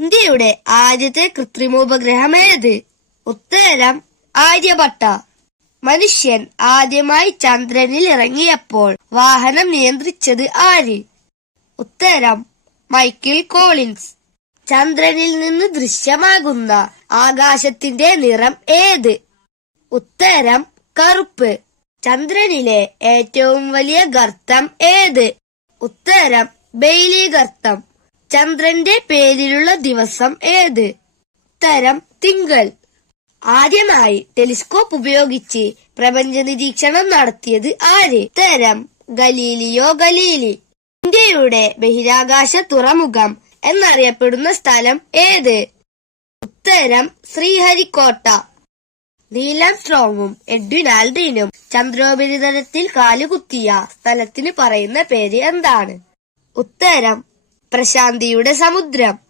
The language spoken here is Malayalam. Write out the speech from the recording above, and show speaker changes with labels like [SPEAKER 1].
[SPEAKER 1] ഇന്ത്യയുടെ ആദ്യത്തെ കൃത്രിമോപഗ്രഹമേത് ഉത്തരം ആര്യഭട്ട. മനുഷ്യൻ ആദ്യമായി ചന്ദ്രനിൽ ഇറങ്ങിയപ്പോൾ വാഹനം നിയന്ത്രിച്ചത് ആര്? ഉത്തരം മൈക്കിൾ കോളിൻസ്. ചന്ദ്രനിൽ നിന്ന് ദൃശ്യമാകുന്ന ആകാശത്തിന്റെ നിറം ഏത്? ഉത്തരം കറുപ്പ്. ചന്ദ്രനിലെ ഏറ്റവും വലിയ ഗർത്തം ഏത്? ഉത്തരം ബെയിലി ഗർത്തം. ചന്ദ്രന്റെ പേരിലുള്ള ദിവസം ഏത്? ഉത്തരം തിങ്കൾ. ആദ്യമായി ടെലിസ്കോപ്പ് ഉപയോഗിച്ച് പ്രപഞ്ച നിരീക്ഷണം നടത്തിയത് ആര്? ഉത്തരം ഗലീലിയോ ഗലീലി. ഇന്ത്യയുടെ ബഹിരാകാശ തുറമുഖം എന്നറിയപ്പെടുന്ന സ്ഥലം ഏത്? ഉത്തരം ശ്രീഹരിക്കോട്ട. നീലം സ്ട്രോങ്ങും എഡ്വിൻ ചന്ദ്രോപരിതലത്തിൽ കാലുകുത്തിയ സ്ഥലത്തിന് പറയുന്ന പേര് എന്താണ്? ഉത്തരം പ്രശാന്തിയുടെ സമുദ്രം.